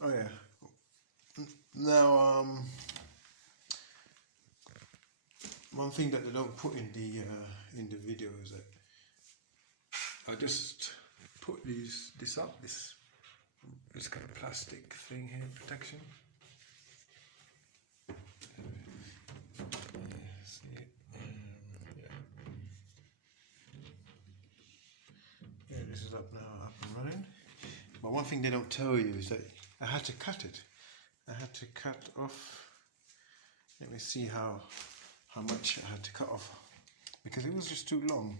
Oh yeah. Now, one thing that they don't put in the video is that I just put this up, this kind of plastic thing here, protection. See it? Yeah, this is up now, up and running. But one thing they don't tell you is that I had to cut it. I had to cut off. Let me see how much I had to cut off, because it was just too long.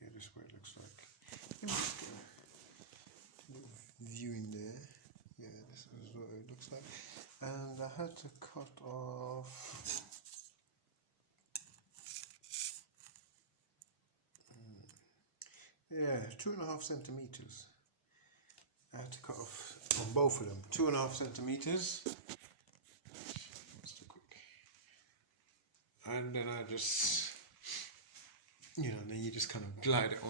Yeah, this is what it looks like. Let me just get a little view in there. Yeah, this is what it looks like. And I had to cut off. Yeah, 2.5 centimeters. I had to cut off on both of them. 2.5 centimeters. That's too quick. And then I just, then you just kind of glide it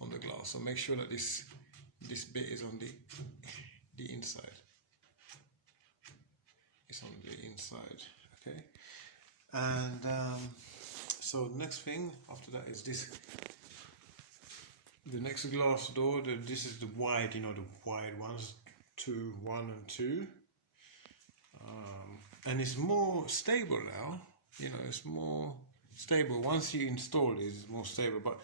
on the glass. So make sure that this bit is on the inside. It's on the inside, okay. And so the next thing after that is this. The next glass door, this is the wide, the wide ones, 1 and 2. And it's more stable now, it's more stable. Once you install it, it's more stable, but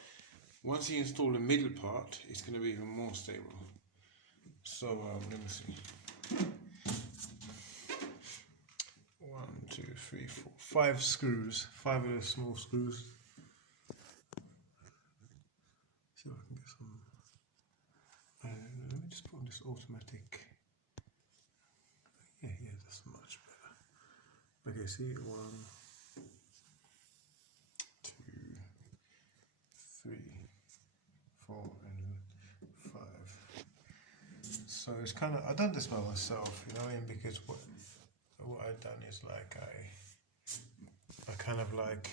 once you install the middle part, it's going to be even more stable. So, let me see. 1, 2, 3, 4, 5 screws, 5 of the small screws. See if I can get some. Let me just put on this automatic. Yeah, that's much better. Okay, see, 1, 2, 3, 4, and 5. So it's kind of, I've done this by myself, because what I've done is like I kind of like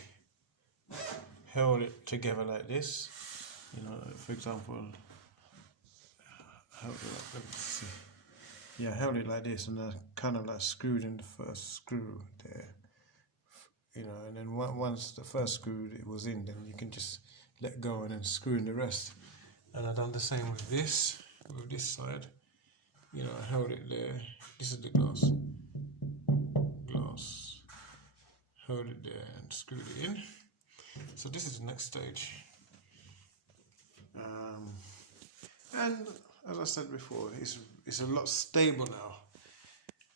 held it together like this. For example, held it like, let me see. Yeah, I held it like this, and I kind of like screwed in the first screw there. And then once the first screw it was in, then you can just let go and then screw in the rest. And I've done the same with this side. I held it there. This is the glass. Held it there and screwed it in. So this is the next stage. And as I said before, it's a lot stable now.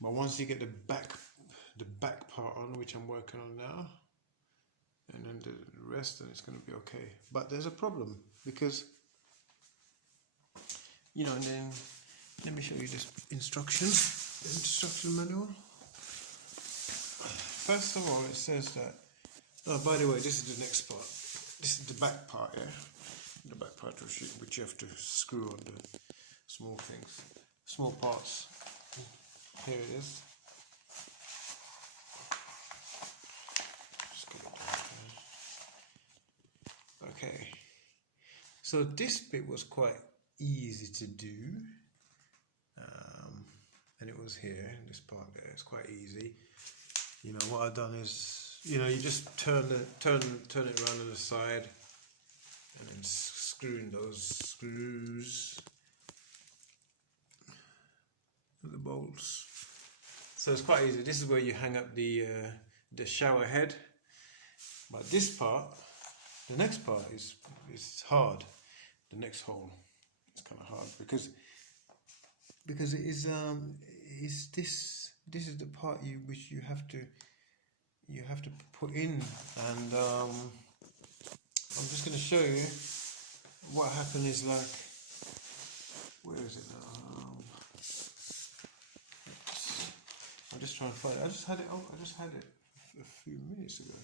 But once you get the back part on, which I'm working on now, and then the rest, then it's going to be okay. But there's a problem, because and then let me show you this the instruction manual. First of all, it says that. Oh, by the way, this is the next part. This is the back part, yeah. The back part which you have to screw on the small parts. Here it is. Just get it down. Okay. So this bit was quite easy to do, and it was here. This part there, it's quite easy. What I've done is, you just turn it around on the side, and then screw in those screws, the bolts. So it's quite easy. This is where you hang up the shower head. But this part, the next part is hard. The next hole is kind of hard because it is this is the part which you have to put in, and I'm just going to show you what happened. Is like, where is it now? I'm just trying to find it. I just had it a few minutes ago.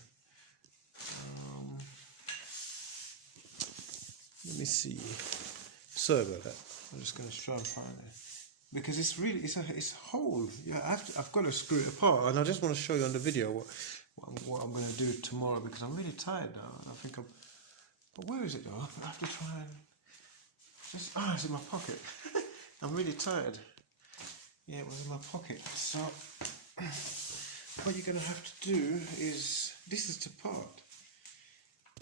Let me see. Sorry about that. I'm just going to try and find it, because it's a hole. Yeah, I've got to screw it apart, and I just want to show you on the video what what I'm going to do tomorrow, because I'm really tired now. And I think I'm. But where is it though? I have to try and just. It's in my pocket. I'm really tired. Yeah, it was in my pocket. So what you're going to have to do is, this is the part,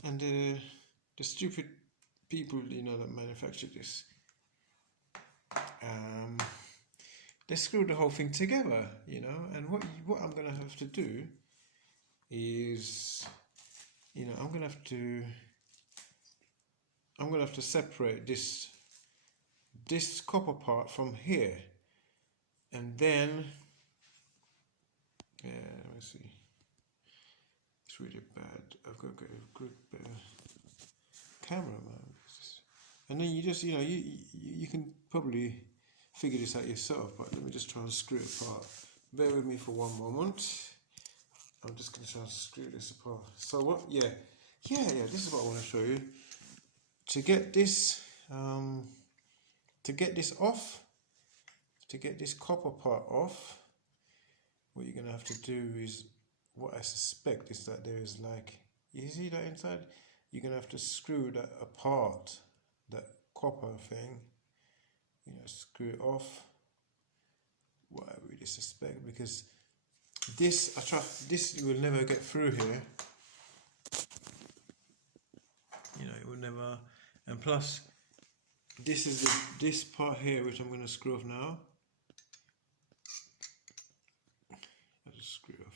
and the stupid people, that manufacture this, they screwed the whole thing together, and what I'm gonna have to do is, I'm gonna have to separate this copper part from here, and then let me see, it's really bad. I've got to get a good camera, man. And then you just, you can probably figure this out yourself, but let me just try and screw it apart. Bear with me for one moment. I'm just going to try and screw this apart. So what? Yeah, this is what I want to show you. To get this off, to get this copper part off, what you're going to have to do is, what I suspect is that there is like, you see that inside? You're going to have to screw that apart, that copper thing, screw it off. What I really suspect, because this, this you will never get through here. It will never, and plus, this is this part here, which I'm going to screw off now. I'll just screw it off.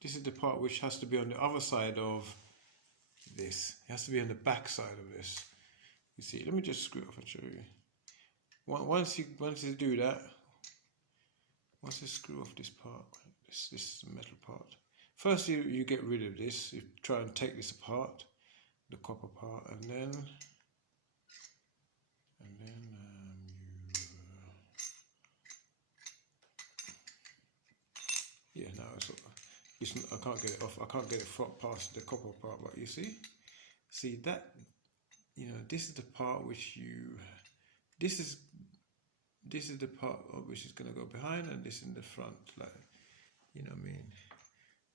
This is the part which has to be on the other side of this. It has to be on the back side of this. You see, let me just screw it off and show you. Once you do that, once you screw off this part, this metal part. First, you get rid of this. You try and take this apart, the copper part, and then now I can't get it off. I can't get it past the copper part. But you see that, this is the part which this is the part which is going to go behind, and this in the front, like, what I mean.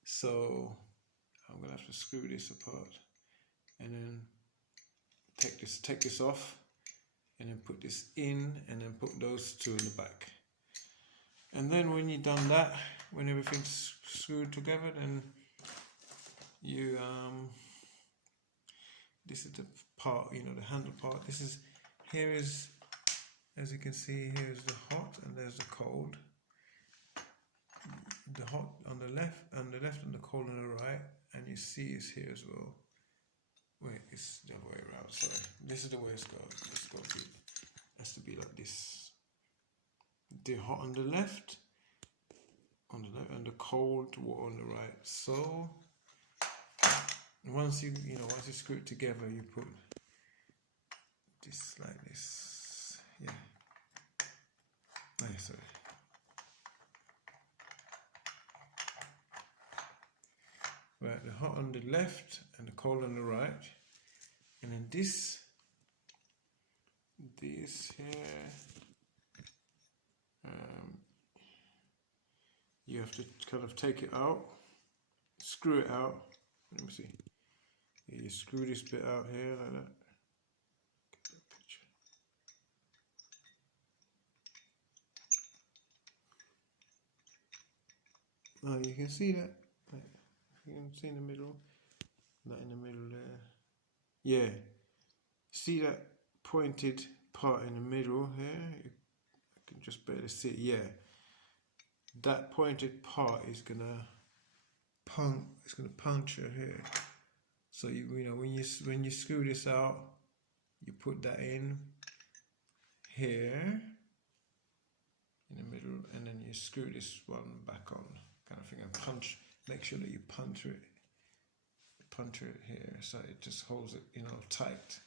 So I'm gonna have to screw this apart, and then take this off, and then put this in, and then put those two in the back. And then when you've done that, when everything's screwed together, then you this is the part, the handle part. Here is, as you can see, here's the hot and there's the cold. The hot on the left, and the cold on the right, and you see it's here as well. Wait, it's the other way around. Sorry, this is the way it's got. It has to be like this. The hot on the left, and the cold on the right. So once you screw it together, you put this like this. Yeah. Sorry. Right, the hot on the left and the cold on the right, and then this here, you have to kind of take it out, screw it out. Let me see. You screw this bit out here like that. Get that picture. Oh, you can see that. You can see in the middle, not in the middle there. Yeah, see that pointed part in the middle here? You can just barely see it. Yeah, that pointed part is gonna puncture here. So when you screw this out, you put that in here in the middle, and then you screw this one back on, kind of thing, and punch. Make sure that you puncture it here, so it just holds it, tight.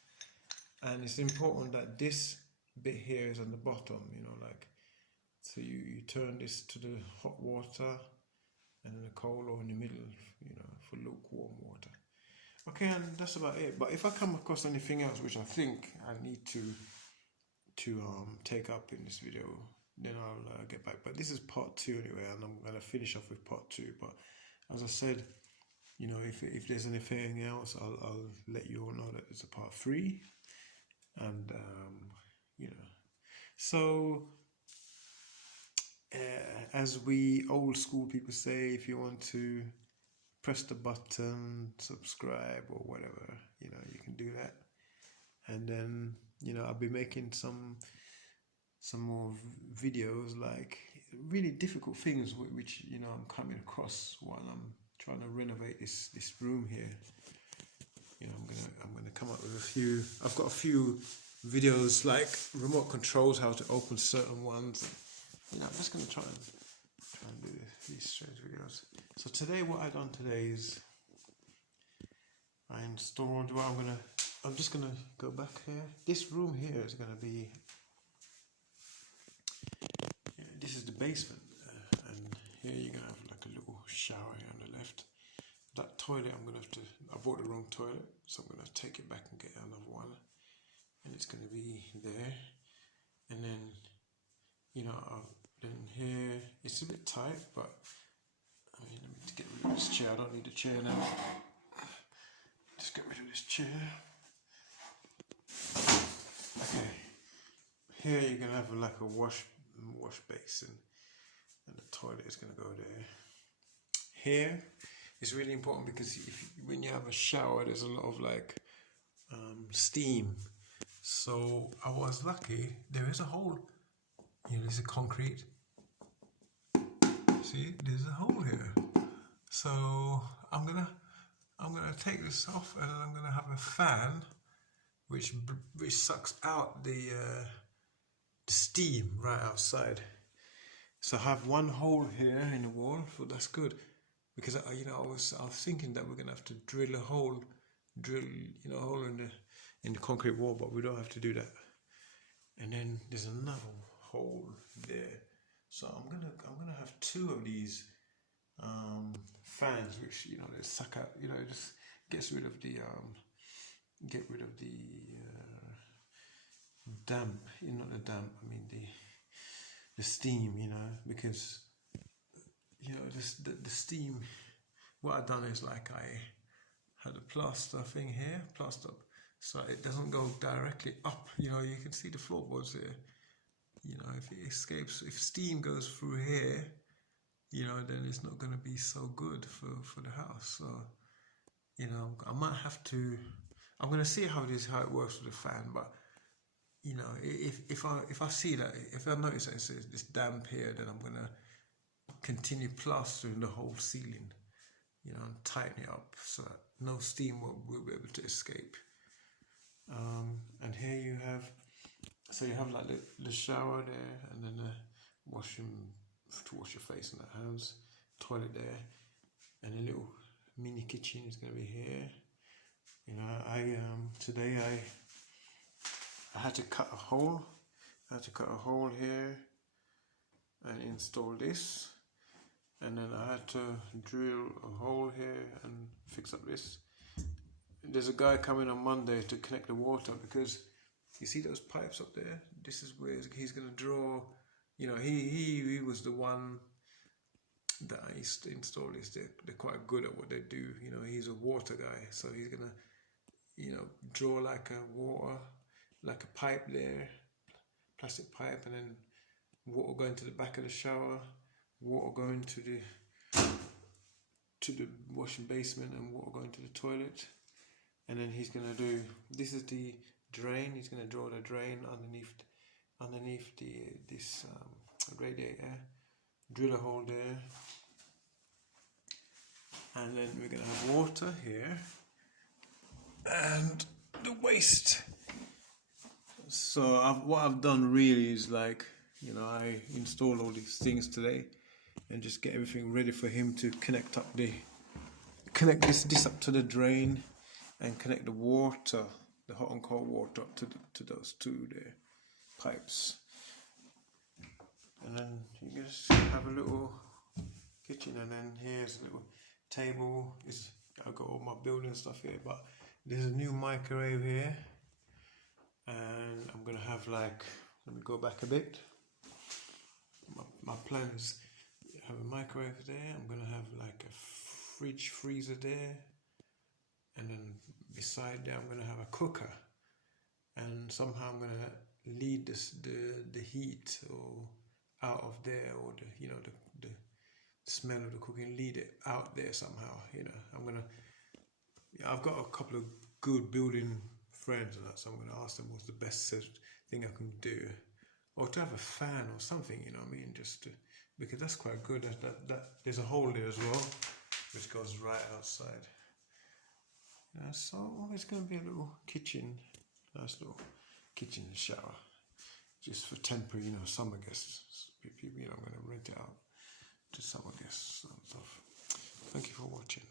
And it's important that this bit here is on the bottom, so you turn this to the hot water, and then the cold, or in the middle, for lukewarm water. Okay, and that's about it. But if I come across anything else which I think I need to take up in this video, then I'll get back. But this is part 2 anyway, and I'm gonna finish off with part 2. But as I said, you know, if there's anything else, I'll let you all know that there's a part 3, and you know, so as we old school people say, if you want to press the button, subscribe or whatever, you know, you can do that. And then, you know, I'll be making some more videos, like really difficult things which, you know, I'm coming across while I'm trying to renovate this room here. You know, I'm gonna come up with a few. I've got a few videos like remote controls, how to open certain ones. You know, I'm just gonna try and do these strange videos. So today, what I done today is I installed. Well, I'm just gonna go back here. This room here is gonna be. This is the basement, and here you're gonna have like a little shower here on the left. That toilet, I'm gonna have to. I bought the wrong toilet, so I'm gonna take it back and get another one, and it's gonna be there. And then, you know, then here it's a bit tight, but I mean, let me get rid of this chair. I don't need a chair now. Just get rid of this chair. Okay. Here you're gonna have like a wash basin, and the toilet is gonna go there. Here is really important because when you have a shower, there's a lot of like steam. So I was lucky. There is a hole. You know, there's a concrete. See, there's a hole here. So I'm gonna take this off, and I'm gonna have a fan which sucks out the steam right outside. So I have one hole here in the wall, so that's good, because you know, I was thinking that we're gonna have to drill a hole in the concrete wall, but we don't have to do that. And then there's another hole there. So I'm gonna have 2 of these fans, which, you know, they suck out. You know, it just gets rid of the damp. Not the damp. I mean the steam. You know, because, you know, the steam. What I've done is, like, I had a plaster thing here, plaster up, so it doesn't go directly up. You know, you can see the floorboards here. You know, if it escapes, if steam goes through here, you know, then it's not going to be so good for the house. So, you know, I might have to. I'm going to see how it works with the fan. But, you know, if I see that, if I notice that it's this damp here, then I'm going to continue plastering the whole ceiling. You know, and tighten it up so that no steam will be able to escape. And here you have. So you have like the shower there, and then the washroom to wash your face and the hands, toilet there, and a little mini kitchen is going to be here. You know, today I had to cut a hole. I had to cut a hole here and install this, and then I had to drill a hole here and fix up this. There's a guy coming on Monday to connect the water, because you see those pipes up there? This is where he's going to draw. You know, he was the one that I used to install this. They're quite good at what they do. You know, he's a water guy, so he's going to, you know, draw like a pipe there, plastic pipe, and then water going to the back of the shower, water going to the washing basement, and water going to the toilet. And then he's going to do, this is the drain. He's going to draw the drain underneath this radiator, drill a hole there, and then we're going to have water here and the waste. So what I've done really is, like, you know, I installed all these things today and just get everything ready for him to connect this up to the drain, and connect the water, the hot and cold water, up to those 2 there pipes. And then you just have a little kitchen, and then here's a little table. I've got all my building stuff here, but there's a new microwave here, and I'm gonna have, like, let me go back a bit. my plan is have a microwave there. I'm gonna have like a fridge freezer there, and then beside there I'm gonna have a cooker, and somehow I'm gonna lead the heat or out of there, or the smell of the cooking, lead it out there somehow. I've got a couple of good building friends and that, so I'm gonna ask them what's the best thing I can do, or to have a fan or something. You know what I mean? Because that's quite good. That there's a hole there as well, which goes right outside. So it's gonna be a little kitchen, nice little kitchen shower, just for temporary, summer guests. People, I'm gonna rent it out to summer guests and stuff. Thank you for watching.